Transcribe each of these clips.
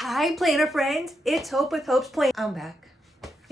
Hi, planner friends. It's Hope with Hope's Plan. I'm back.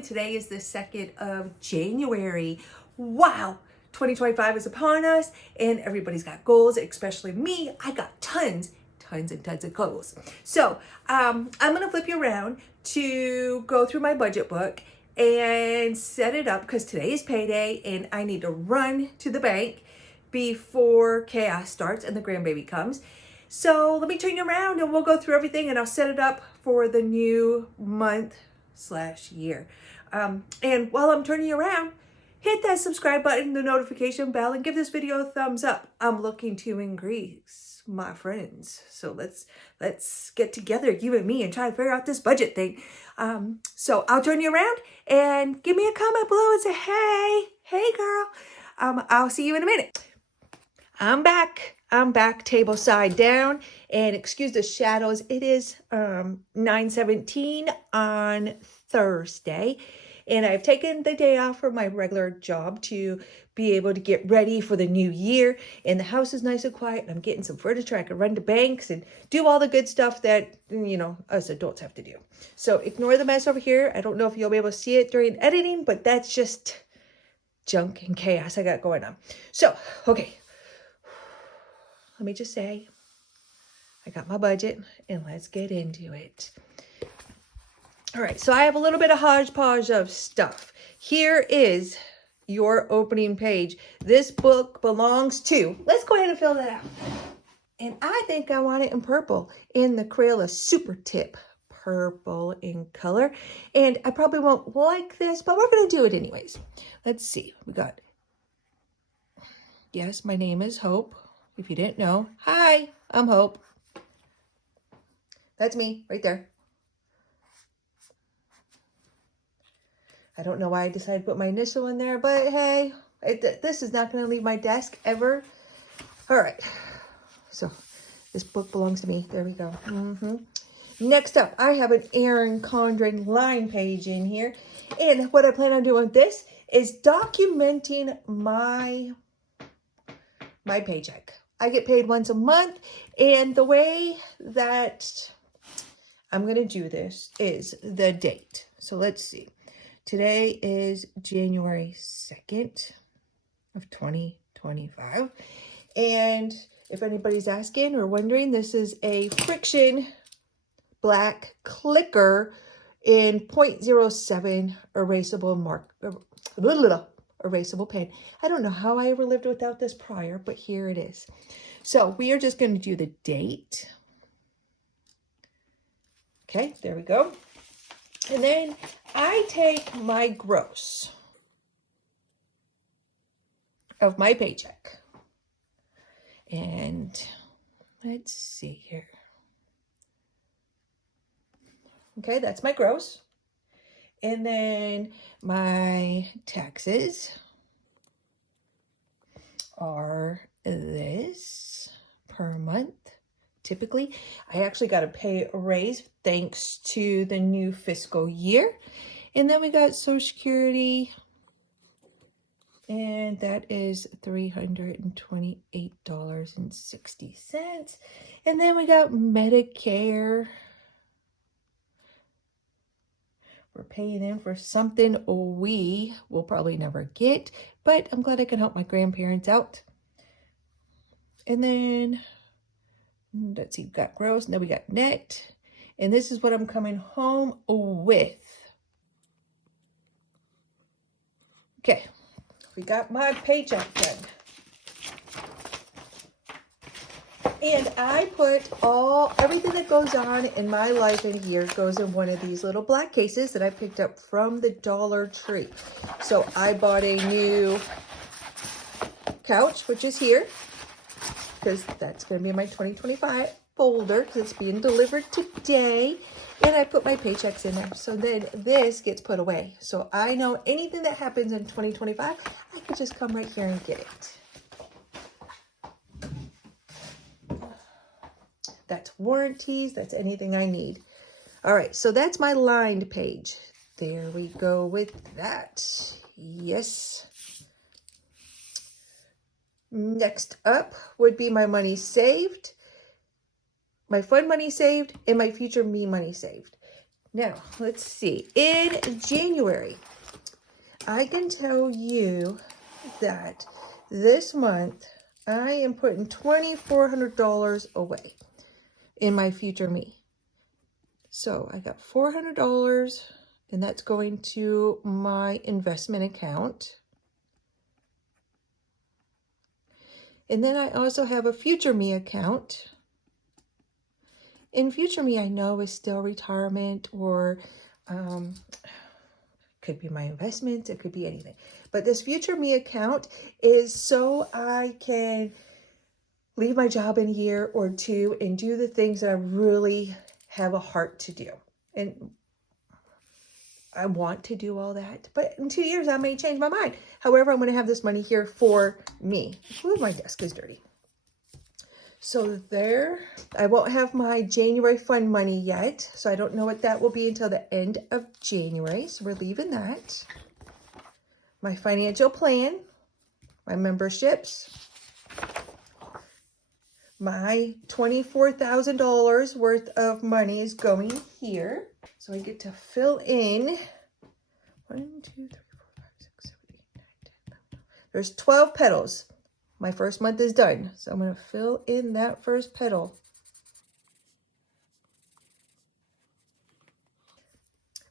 Today is the 2nd of January. Wow, 2025 is upon us, and everybody's got goals, especially me. I got tons and tons of goals. So I'm gonna flip you around to go through my budget book and set it up because today is payday, and I need to run to the bank before chaos starts and the grandbaby comes. So let me turn you around and we'll go through everything and I'll set it up for the new month/year. And while I'm turning you around, hit that subscribe button, the notification bell, and give this video a thumbs up. I'm looking to increase my friends. So let's get together, you and me, and try to figure out this budget thing. So I'll turn you around and give me a comment below and say, hey girl. I'll see you in a minute. I'm back table side down, and excuse the shadows. It is 9:17 on Thursday, and I've taken the day off from my regular job to be able to get ready for the new year. And the house is nice and quiet, and I'm getting some furniture. I can run to banks and do all the good stuff that, you know, us adults have to do. So ignore the mess over here. I don't know if you'll be able to see it during editing, but that's just junk and chaos I got going on. So, okay. Let me just say, I got my budget and let's get into it. All right, so I have a little bit of hodgepodge of stuff. Here is your opening page. This book belongs to, let's go ahead and fill that out. And I think I want it in purple, in the Crayola Super Tip purple in color. And I probably won't like this, but we're gonna do it anyways. Let's see, we got, yes, my name is Hope. If you didn't know, hi, I'm Hope. That's me right there. I don't know why I decided to put my initial in there, but hey, this is not going to leave my desk ever. All right. So this book belongs to me. There we go. Next up, I have an Erin Condren line page in here. And what I plan on doing with this is documenting my paycheck. I get paid once a month, and the way that I'm going to do this is the date. So let's see. Today is January 2nd of 2025. And if anybody's asking or wondering, this is a Friction black clicker in 0.07 erasable pen. I don't know how I ever lived without this prior, but here it is. So we are just going to do the date. Okay, there we go. And then I take my gross of my paycheck. And let's see here. Okay, that's my gross. And then my taxes are this per month. Typically, I actually got to pay a raise thanks to the new fiscal year. And then we got Social Security, and that is $328.60. And then we got Medicare. We're paying in for something we will probably never get, but I'm glad I can help my grandparents out. And then, let's see, we've got gross, and then we got net. And this is what I'm coming home with. Okay, we got my paycheck done. And I put everything that goes on in my life in here goes in one of these little black cases that I picked up from the Dollar Tree. So I bought a new couch, which is here, because that's going to be in my 2025 folder because it's being delivered today. And I put my paychecks in there. So then this gets put away. So I know anything that happens in 2025, I could just come right here and get it. That's warranties. That's anything I need. All right. So that's my lined page. There we go with that. Yes. Next up would be my money saved. my fund money saved and my future me money saved. Now, let's see. In January, I can tell you that this month I am putting $2,400 away in my future me. So I got $400, and that's going to my investment account. And then I also have a future me account. In future me, I know is still retirement, or could be my investments, it could be anything. But this future me account is so I can leave my job in a year or two and do the things that I really have a heart to do. And I want to do all that, but in 2 years I may change my mind. However, I'm going to have this money here for me. Ooh, my desk is dirty. So there, I won't have my January fund money yet. So I don't know what that will be until the end of January. So we're leaving that. My financial plan, my memberships, my $24,000 worth of money is going here. So I get to fill in 1, 2, 3, 4, 5, 6, 7, 8, 9, 10, 11. There's 12 petals. My first month is done. So I'm going to fill in that first petal.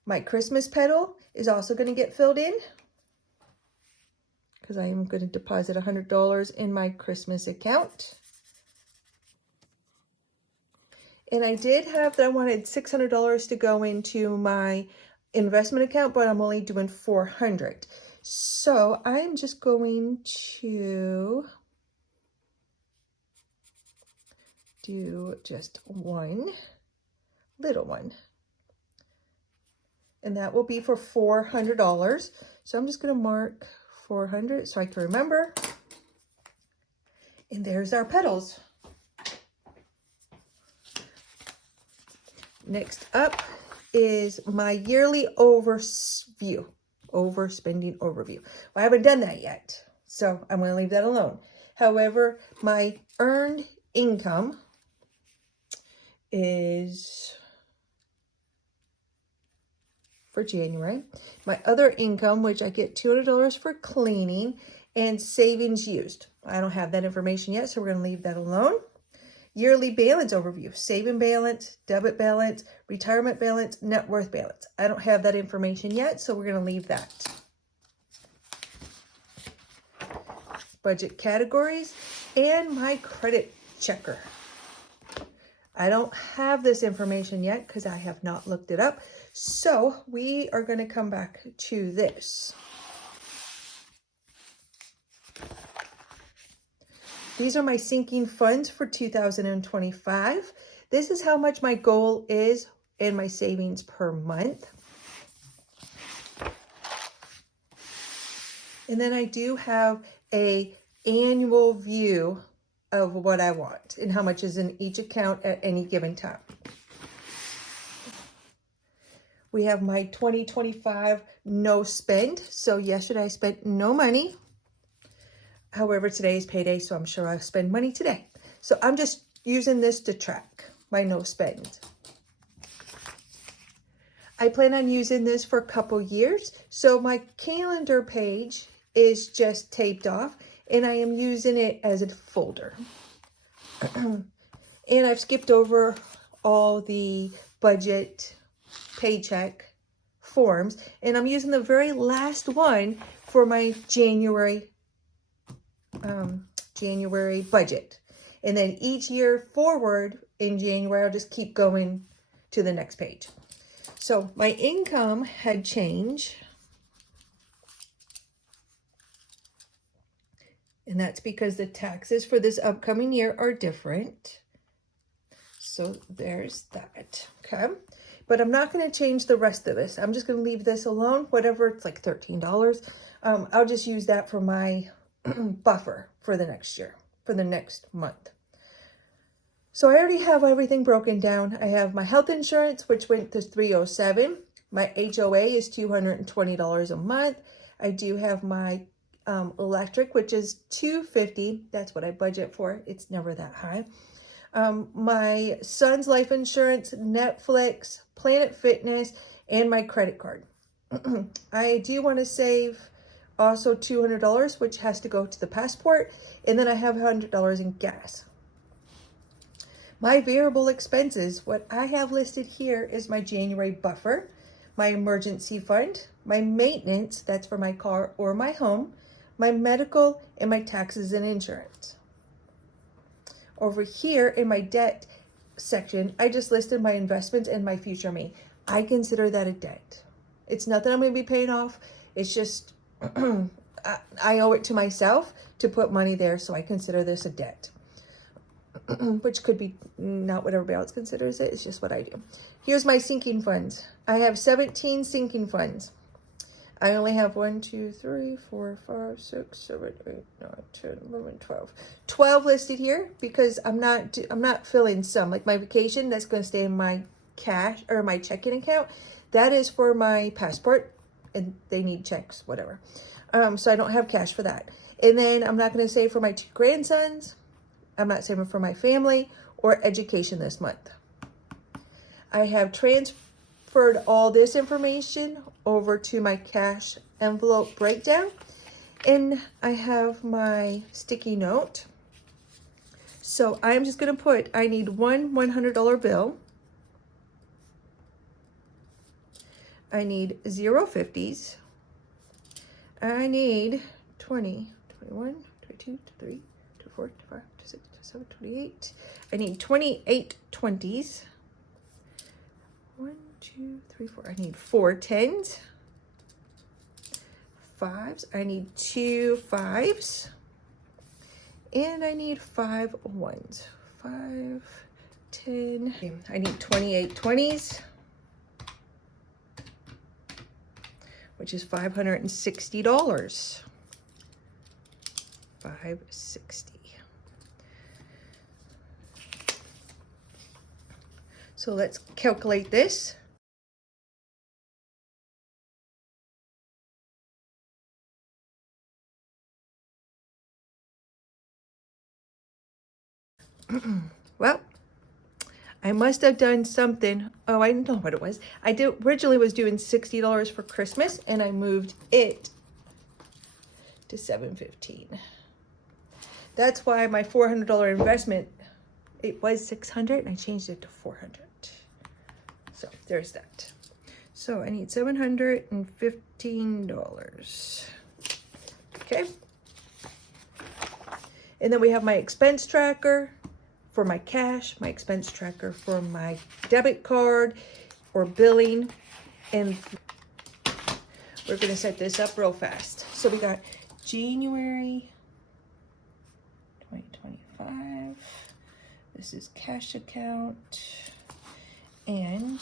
My Christmas petal is also going to get filled in because I am going to deposit $100 in my Christmas account. And I did have that I wanted $600 to go into my investment account, but I'm only doing $400. So I'm just going to do just one little one. And that will be for $400. So I'm just going to mark 400 so I can remember. And there's our petals. Next up is my yearly overspending overview. Well, I haven't done that yet, so I'm going to leave that alone. However, my earned income is for January. My other income, which I get $200 for cleaning, and savings used. I don't have that information yet, so we're going to leave that alone. Yearly balance overview, saving balance, debit balance, retirement balance, net worth balance. I don't have that information yet, so we're going to leave that. Budget categories and my credit checker. I don't have this information yet because I have not looked it up. So we are going to come back to this. These are my sinking funds for 2025. This is how much my goal is in my savings per month. And then I do have an annual view of what I want and how much is in each account at any given time. We have my 2025 no spend. So yesterday I spent no money. However, today is payday, so I'm sure I'll spend money today. So I'm just using this to track my no spend. I plan on using this for a couple years. So my calendar page is just taped off, and I am using it as a folder. And I've skipped over all the budget paycheck forms, and I'm using the very last one for my January budget. And then each year forward in January, I'll just keep going to the next page. So my income had changed. And that's because the taxes for this upcoming year are different. So there's that, okay? But I'm not going to change the rest of this. I'm just going to leave this alone, whatever, it's like $13. I'll just use that for my buffer for the next year, for the next month. So I already have everything broken down. I have my health insurance, which went to $307. My HOA is $220 a month. I do have my electric, which is $250. That's what I budget for. It's never that high. my son's life insurance, Netflix, Planet Fitness, and my credit card. I do want to save also $200, which has to go to the passport, and then I have $100 in gas. My variable expenses, what I have listed here is my January buffer, my emergency fund, my maintenance, that's for my car or my home, my medical, and my taxes and insurance. Over here in my debt section, I just listed my investments and my future me. I consider that a debt. It's nothing I'm going to be paying off. It's just I owe it to myself to put money there, so I consider this a debt. Which could be not what everybody else considers it. It's just what I do. Here's my sinking funds. I have 17 sinking funds. I only have 1, 2, 3, 4, 5, 6, 7, 8, 9, 10, 11, 12. 12 listed here because I'm not filling some. Like my vacation, that's going to stay in my cash or my checking account. That is for my passport, and they need checks, whatever. So I don't have cash for that. And then I'm not going to save for my 2 grandsons. I'm not saving for my family or education this month. I have transferred all this information over to my cash envelope breakdown. And I have my sticky note. So I'm just going to put, I need one $100 bill. I need 0 50s. I need 20, 21, 22, 23, 24, 25, 26, 27, 28. I need 28 20s. 1, 2, 3, 4. I need 4 10s. 5s. I need 2 5s. And I need 5 1s. 5, 10. I need 28 20s. Which is $560. $560. So let's calculate this. Well, I must have done something. Oh, I know what it was. Originally was doing $60 for Christmas, and I moved it to $715. That's why my $400 investment, it was $600, and I changed it to $400. So there's that. So I need $715. Okay. And then we have my expense tracker for my cash, my expense tracker for my debit card or billing. And we're going to set this up real fast. So we got January 2025. This is cash account. And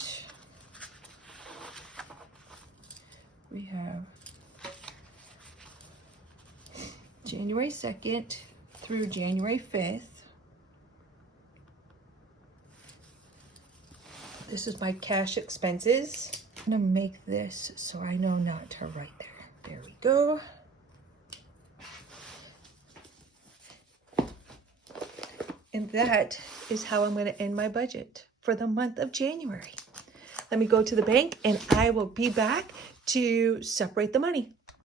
we have January 2nd through January 5th. This is my cash expenses. I'm gonna make this so I know not to write there. There we go. And that is how I'm gonna end my budget for the month of January. Let me go to the bank and I will be back to separate the money.